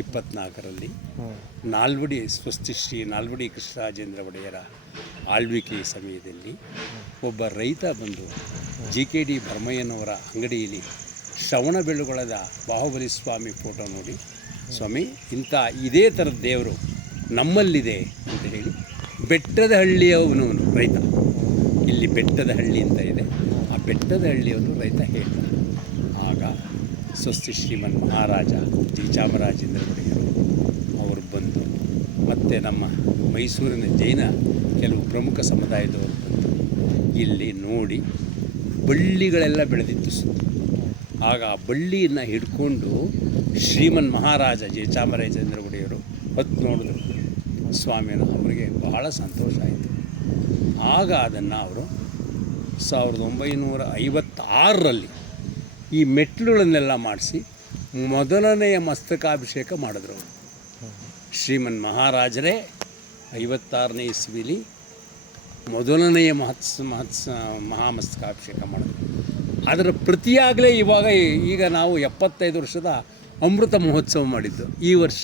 24ರಲ್ಲಿ ನಾಲ್ವಡಿ ಸ್ವಸ್ತಿ ಶ್ರೀ ನಾಲ್ವಡಿ ಕೃಷ್ಣರಾಜೇಂದ್ರ ಒಡೆಯರ ಆಳ್ವಿಕೆಯ ಸಮಯದಲ್ಲಿ ಒಬ್ಬ ರೈತ ಬಂದು GKD ಭರಮಯ್ಯನವರ ಅಂಗಡಿಯಲ್ಲಿ ಶ್ರವಣಬೆಳಗೊಳದ ಬಾಹುಬಲಿ ಸ್ವಾಮಿ ಫೋಟೋ ನೋಡಿ, ಸ್ವಾಮಿ ಇಂಥ ಇದೇ ಥರದ ದೇವರು ನಮ್ಮಲ್ಲಿದೆ ಅಂತ ಹೇಳಿ, ಬೆಟ್ಟದ ಹಳ್ಳಿಯವನು ರೈತ, ಇಲ್ಲಿ ಬೆಟ್ಟದ ಹಳ್ಳಿ ಅಂತ ಇದೆ, ಆ ಬೆಟ್ಟದ ಹಳ್ಳಿಯವನು ರೈತ ಹೇಳ್ದ. ಆಗ ಸ್ವಸ್ತಿ ಶ್ರೀಮನ್ ಮಹಾರಾಜ ಚಾಮರಾಜೇಂದ್ರ ಒಡೆಯರು ಅವರು ಬಂದು, ಮತ್ತು ನಮ್ಮ ಮೈಸೂರಿನ ಜೈನ ಕೆಲವು ಪ್ರಮುಖ ಸಮುದಾಯದವರು ಬಂದು ಇಲ್ಲಿ ನೋಡಿ ಬಳ್ಳಿಗಳೆಲ್ಲ ಬೆಳೆದಿತ್ತು ಸುತ್ತ. ಆಗ ಆ ಬಳ್ಳಿಯನ್ನು ಹಿಡ್ಕೊಂಡು ಶ್ರೀಮನ್ ಮಹಾರಾಜ ಚಾಮರಾಜೇಂದ್ರ ಒಡೆಯರು ಹೊತ್ತು ನೋಡಿದ್ರು ಸ್ವಾಮಿಯನ್ನು. ಅವರಿಗೆ ಬಹಳ ಸಂತೋಷ ಆಯಿತು. ಆಗ ಅದನ್ನು ಅವರು 1956ರಲ್ಲಿ ಈ ಮೆಟ್ಲುಗಳನ್ನೆಲ್ಲ ಮಾಡಿಸಿ ಮೊದಲನೆಯ ಮಸ್ತಕಾಭಿಷೇಕ ಮಾಡಿದ್ರು ಅವರು. ಶ್ರೀಮನ್ ಮಹಾರಾಜರೇ 56ನೇ ಇಸ್ವಿಲಿ ಮೊದಲನೆಯ ಮಹಾಮಸ್ತಕಾಭಿಷೇಕ ಮಾಡಿದ್ರು. ಅದರ ಪ್ರತಿಯಾಗಲೇ ಈಗ ನಾವು 75 ವರ್ಷದ ಅಮೃತ ಮಹೋತ್ಸವ ಮಾಡಿದ್ದು ಈ ವರ್ಷ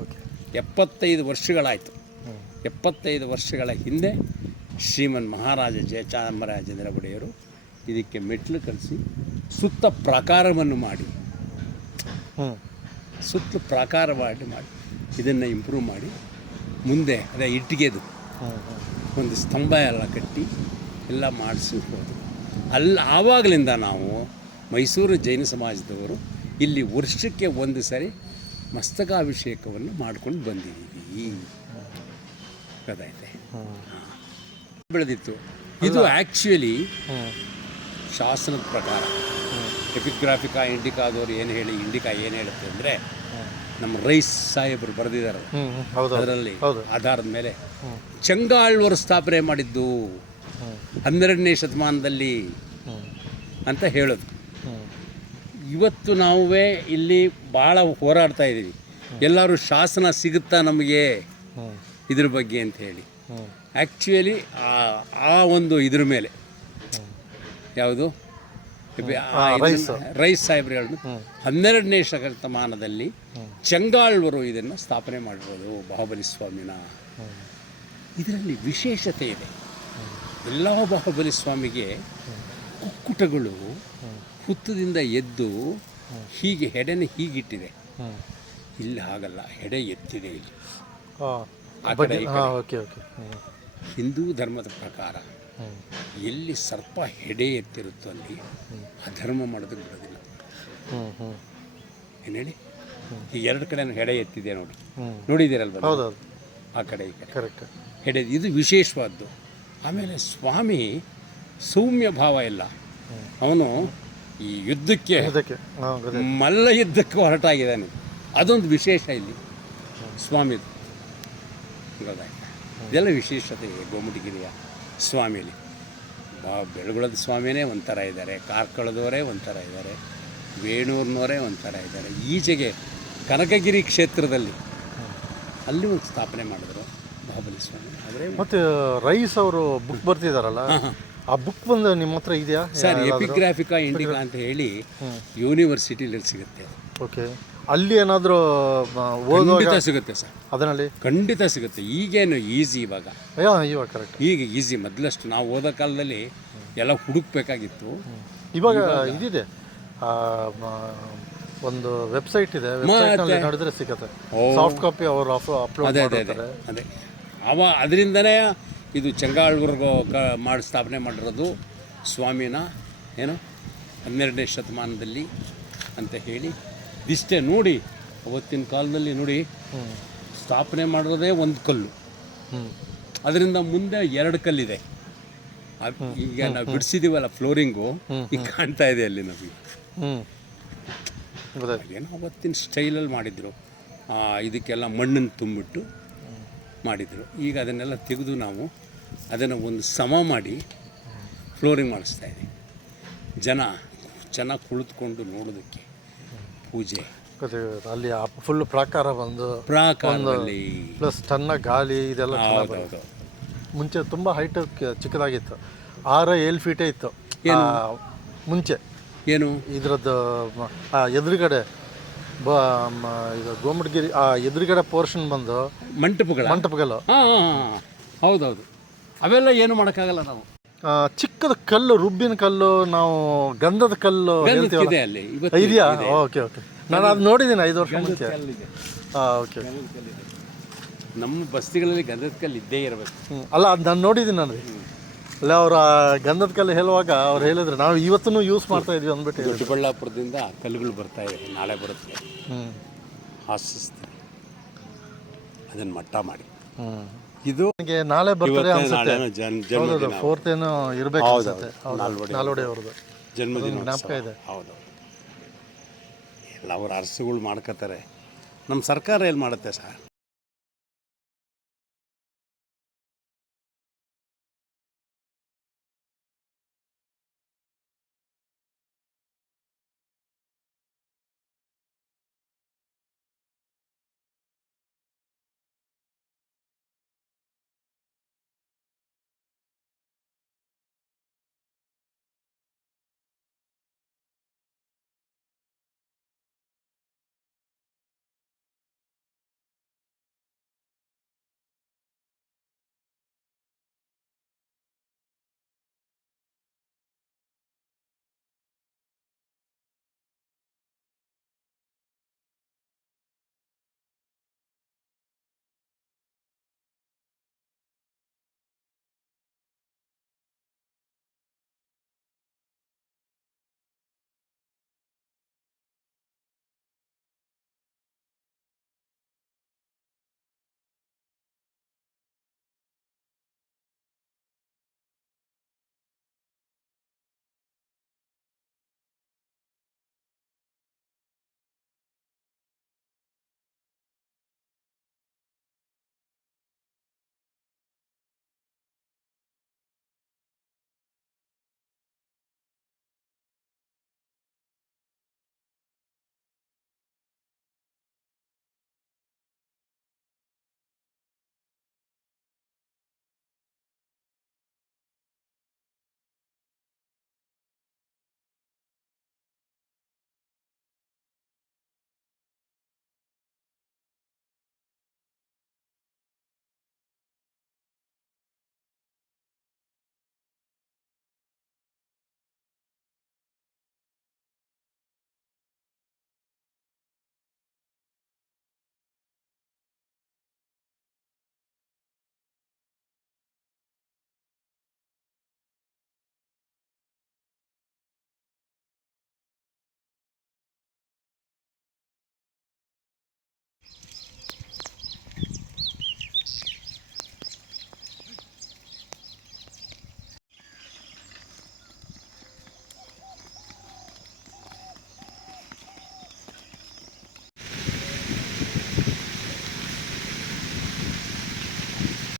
ಓಕೆ 75 ವರ್ಷಗಳಾಯಿತು. 75 ವರ್ಷಗಳ ಹಿಂದೆ ಶ್ರೀಮನ್ ಮಹಾರಾಜ ಚಾಮರಾಜೇಂದ್ರ ಒಡೆಯರು ಇದಕ್ಕೆ ಮೆಟ್ಲು ಕಲಿಸಿ ಸುತ್ತ ಪ್ರಾಕಾರವನ್ನು ಮಾಡಿ ಮಾಡಿ ಇದನ್ನು ಇಂಪ್ರೂವ್ ಮಾಡಿ ಮುಂದೆ ಅದೇ ಇಟ್ಟಿಗೆದು ಒಂದು ಸ್ತಂಭ ಎಲ್ಲ ಕಟ್ಟಿ ಎಲ್ಲ ಮಾಡಿಸಿ ಹೋದರು. ಆವಾಗಲಿಂದ ನಾವು ಮೈಸೂರು ಜೈನ ಸಮಾಜದವರು ಇಲ್ಲಿ ವರ್ಷಕ್ಕೆ ಒಂದು ಸರಿ ಮಸ್ತಕಾಭಿಷೇಕವನ್ನು ಮಾಡ್ಕೊಂಡು ಬಂದಿದ್ದೀವಿ. ಗೊತ್ತಾಯ್ತೆ? ಬೆಳೆದಿತ್ತು ಇದು. ಆ್ಯಕ್ಚುಲಿ ಶಾಸನದ ಪ್ರಕಾರ ಎಪಿಗ್ರಾಫಿಕಾ ಇಂಡಿಕಾದವರು ಏನು ಹೇಳುತ್ತೆ ಅಂದರೆ, ನಮ್ಮ ರೈಸ್ ಸಾಹೇಬರು ಬರೆದಿದ್ದಾರೆ ಅದರಲ್ಲಿ ಆಧಾರದ ಮೇಲೆ ಚಂಗಾಳ್ವರು ಸ್ಥಾಪನೆ ಮಾಡಿದ್ದು 12ನೇ ಶತಮಾನದಲ್ಲಿ ಅಂತ ಹೇಳೋದು. ಇವತ್ತು ನಾವೇ ಇಲ್ಲಿ ಭಾಳ ಹೋರಾಡ್ತಾ ಇದ್ದೀವಿ, ಎಲ್ಲರೂ ಶಾಸನ ಸಿಗುತ್ತಾ ನಮಗೆ ಇದ್ರ ಬಗ್ಗೆ ಅಂತ ಹೇಳಿ. ಆ್ಯಕ್ಚುಲಿ ಆ ಒಂದು ಇದ್ರ ಮೇಲೆ ಯಾವುದು ರೈಸ್ ಸಾಹೇಬ್ರು ಹೇಳೋದು 12ನೇ ಶತಮಾನದಲ್ಲಿ ಚಂಗಾಳ್ವರು ಇದನ್ನು ಸ್ಥಾಪನೆ ಮಾಡಿರೋದು ಬಾಹುಬಲಿ ಸ್ವಾಮಿನ. ಇದರಲ್ಲಿ ವಿಶೇಷತೆ ಇದೆ. ಎಲ್ಲ ಬಾಹುಬಲಿ ಸ್ವಾಮಿಗೆ ಕುಕ್ಕುಟಗಳು ಹುತ್ತದಿಂದ ಎದ್ದು ಹೀಗೆ ಹೆಡೆನ ಹೀಗಿಟ್ಟಿದೆ. ಇಲ್ಲಿ ಹಾಗಲ್ಲ, ಹೆಡೆ ಎತ್ತಿದೆ ಇಲ್ಲಿ. ಹಿಂದೂ ಧರ್ಮದ ಪ್ರಕಾರ ಎಲ್ಲಿ ಸರ್ಪ ಹೆಡೆ ಎತ್ತಿರುತ್ತೋ ಅಲ್ಲಿ ಅಧರ್ಮ ಮಾಡೋದಕ್ಕೆ ಬಿಡೋದಿಲ್ಲ. ಏನು ಹೇಳಿ, ಈ ಎರಡು ಕಡೆ ಹೆಡೆ ಎತ್ತಿದೆ ನೋಡಿದ್ದೀರಲ್ವ, ಆ ಕಡೆ ಈ ಕಡೆ ಹೆಡೆ, ಇದು ವಿಶೇಷವಾದ್ದು. ಆಮೇಲೆ ಸ್ವಾಮಿ ಸೌಮ್ಯ ಭಾವ ಇಲ್ಲ, ಅವನು ಈ ಯುದ್ಧಕ್ಕೆ ಮಲ್ಲ ಯುದ್ಧಕ್ಕೆ ಹೊರಟಾಗಿದ್ದಾನೆ. ಅದೊಂದು ವಿಶೇಷ ಇಲ್ಲಿ ಸ್ವಾಮಿದು. ಗೊತ್ತಾಯ್ತಾ? ಇದೆಲ್ಲ ವಿಶೇಷತೆ ಇದೆ ಗೋಮಟಗಿರಿಯ ಸ್ವಾಮಿಯಲ್ಲಿ. ಬೆಳಗೊಳದ ಸ್ವಾಮಿನೇ ಒಂಥರ ಇದ್ದಾರೆ, ಕಾರ್ಕಳದವರೇ ಒಂಥರ ಇದ್ದಾರೆ, ವೇಣೂರಿನವರೇ ಒಂಥರ ಇದ್ದಾರೆ. ಈಚೆಗೆ ಕನಕಗಿರಿ ಕ್ಷೇತ್ರದಲ್ಲಿ ಅಲ್ಲಿ ಒಂದು ಸ್ಥಾಪನೆ ಮಾಡಿದ್ರು ಬಾಹುಬಲಿ ಸ್ವಾಮಿ. ಆದರೆ ಮತ್ತು ರೈಸ್ ಅವರು ಬುಕ್ ಬರ್ತಿದಾರಲ್ಲ, ಆ ಬುಕ್ ಬಂದು ನಿಮ್ಮ ಹತ್ರ ಇದೆಯಾ ಸರ್? ಎಪಿಗ್ರಾಫಿಕಾ ಇಂಡಿಕಾ ಅಂತ ಹೇಳಿ ಯೂನಿವರ್ಸಿಟಿಲಿ ಸಿಗುತ್ತೆ. ಓಕೆ, ಅಲ್ಲಿ ಏನಾದರೂ ಖಂಡಿತ ಸಿಗುತ್ತೆ ಸರ್, ಅದರಲ್ಲಿ ಖಂಡಿತ ಸಿಗುತ್ತೆ. ಈಗೇನು ಈಸಿ ಇವಾಗ ಕರೆಕ್ಟ್, ಈಗ ಈಸಿ. ಮೊದಲಷ್ಟು ನಾವು ಓದೋ ಕಾಲದಲ್ಲಿ ಎಲ್ಲ ಹುಡುಕ್ಬೇಕಾಗಿತ್ತು. ಇವಾಗ ಇದಿದೆ, ಒಂದು ವೆಬ್ಸೈಟ್ ಇದೆ, ನೋಡಿದ್ರೆ ಸಿಗುತ್ತೆ. ಸಾಫ್ಟ್ ಕಾಪಿ ಅವರು ಅಪ್ಲೋಡ್ ಮಾಡ್ತಾರೆ. ಅದೇ ಅದರಿಂದನೇ ಇದು ಚಂಗಾಳ್ವರ್ಗೂ ಮಾಡಿ ಸ್ಥಾಪನೆ ಮಾಡಿರೋದು ಸ್ವಾಮಿನ ಏನು 12ನೇ ಶತಮಾನದಲ್ಲಿ ಅಂತ ಹೇಳಿ. ಇಷ್ಟೇ ನೋಡಿ, ಅವತ್ತಿನ ಕಾಲದಲ್ಲಿ ನೋಡಿ ಸ್ಥಾಪನೆ ಮಾಡಿರೋದೇ ಒಂದು ಕಲ್ಲು, ಅದರಿಂದ ಮುಂದೆ 2 ಕಲ್ಲಿದೆ. ಈಗ ನಾವು ಬಿಡಿಸಿದ್ದೀವಲ್ಲ ಫ್ಲೋರಿಂಗು, ಈಗ ಕಾಣ್ತಾ ಇದೆ ಅಲ್ಲಿ ನಮಗೆ. ಏನೋ ಅವತ್ತಿನ ಸ್ಟೈಲಲ್ಲಿ ಮಾಡಿದರು, ಇದಕ್ಕೆಲ್ಲ ಮಣ್ಣನ್ನು ತುಂಬಿಟ್ಟು ಮಾಡಿದರು. ಈಗ ಅದನ್ನೆಲ್ಲ ತೆಗೆದು ನಾವು ಅದನ್ನು ಒಂದು ಸಮ ಮಾಡಿ ಫ್ಲೋರಿಂಗ್ ಮಾಡಿಸ್ತಾಯಿದ್ದೀವಿ. ಜನ ಚೆನ್ನಾಗಿ ಕುಳಿತುಕೊಂಡು ನೋಡೋದಕ್ಕೆ ಪೂಜೆ. ಅಲ್ಲಿ ಫುಲ್ ಪ್ರಾಕಾರ ಪ್ರಾಕಾರದಲ್ಲಿ ಪ್ಲಸ್ ಚೆನ್ನಾಗಿ ಗಾಳಿ ಇದೆಲ್ಲ. ಮುಂಚೆ ತುಂಬ ಹೈಟ್ ಚಿಕ್ಕದಾಗಿತ್ತು, 6-7 ಫೀಟೇ ಇತ್ತು ಮುಂಚೆ. ಏನು ಇದರದ್ದು ಎದುರುಗಡೆ ಇದು ಗೋಮಟಗಿರಿ ಆ ಎದುರುಗಡೆ ಪೋರ್ಷನ್ ಬಂದು ಮಂಟಪಗಳ ಮಂಟಪಗಲ್ಲು. ಹಾಂ ಹೌದೌದು, ಅವೆಲ್ಲ ಏನು ಮಾಡೋಕ್ಕಾಗಲ್ಲ ನಾವು. ಚಿಕ್ಕದ ಕಲ್ಲು, ರುಬ್ಬಿನ ಕಲ್ಲು, ನಾವು ಗಂಧದ ಕಲ್ಲು ಹೇಳ್ತೀವಲ್ಲ, ಇದೆ ಅಲ್ಲಿ ಇವತ್ತು ಇದೆಯಾ? ಓಕೆ ಓಕೆ, ನಾನು ಅದು ನೋಡಿದ್ದೀನಿ 5 ವರ್ಷ ಮುಂಚೆ. ಕಲ್ಲಿದೆ. ಹಾಂ ಓಕೆ. ನಮ್ಮ ಬಸ್ತಿಗಳಲ್ಲಿ ಗಂಧದ ಕಲ್ಲು ಇದ್ದೇ ಇರಬೇಕು. ಅಲ್ಲ, ಅದು ನಾನು ನೋಡಿದ್ದೀನಿ ನಾನು. ಅಲ್ಲ, ಅವ್ರು ಆ ಗಂಧದ ಕಲ್ಲು ಹೇಳುವಾಗ ಅವ್ರು ಹೇಳಿದ್ರು ನಾವು ಇವತ್ತೂ ಯೂಸ್ ಮಾಡ್ತಾ ಇದ್ವಿ ಅಂದ್ಬಿಟ್ಟು. ದೊಡ್ಡಬಳ್ಳಾಪುರದಿಂದ ಕಲ್ಲುಗಳು ಬರ್ತಾ ಇದೆ, ನಾಳೆ ಬರುತ್ತೆ. ಆಶಿಸ್ತೀನಿ ಅದನ್ನು ಮಟ್ಟ ಮಾಡಿ. ಇದು ನನಗೆ ನಾಳೆ ಬರ್ತದೆ ಅನ್ಸುತ್ತೆ. ಜನ್ಮದಿನ 4th ಏನೋ ಇರಬೇಕು ಅನ್ಸುತ್ತೆ. ನಾಲ್ವಡಿ ಅವ್ರದ್ದು ಜನ್ಮದಿನ ಜ್ಞಾಪಕ ಇದೆ. ಹೌದು, ಎಲ್ಲ ಅವ್ರ ಅರಸುಗಳು ಮಾಡ್ಕೋತಾರೆ. ನಮ್ಮ ಸರ್ಕಾರ ಏನು ಮಾಡುತ್ತೆ ಸರ್?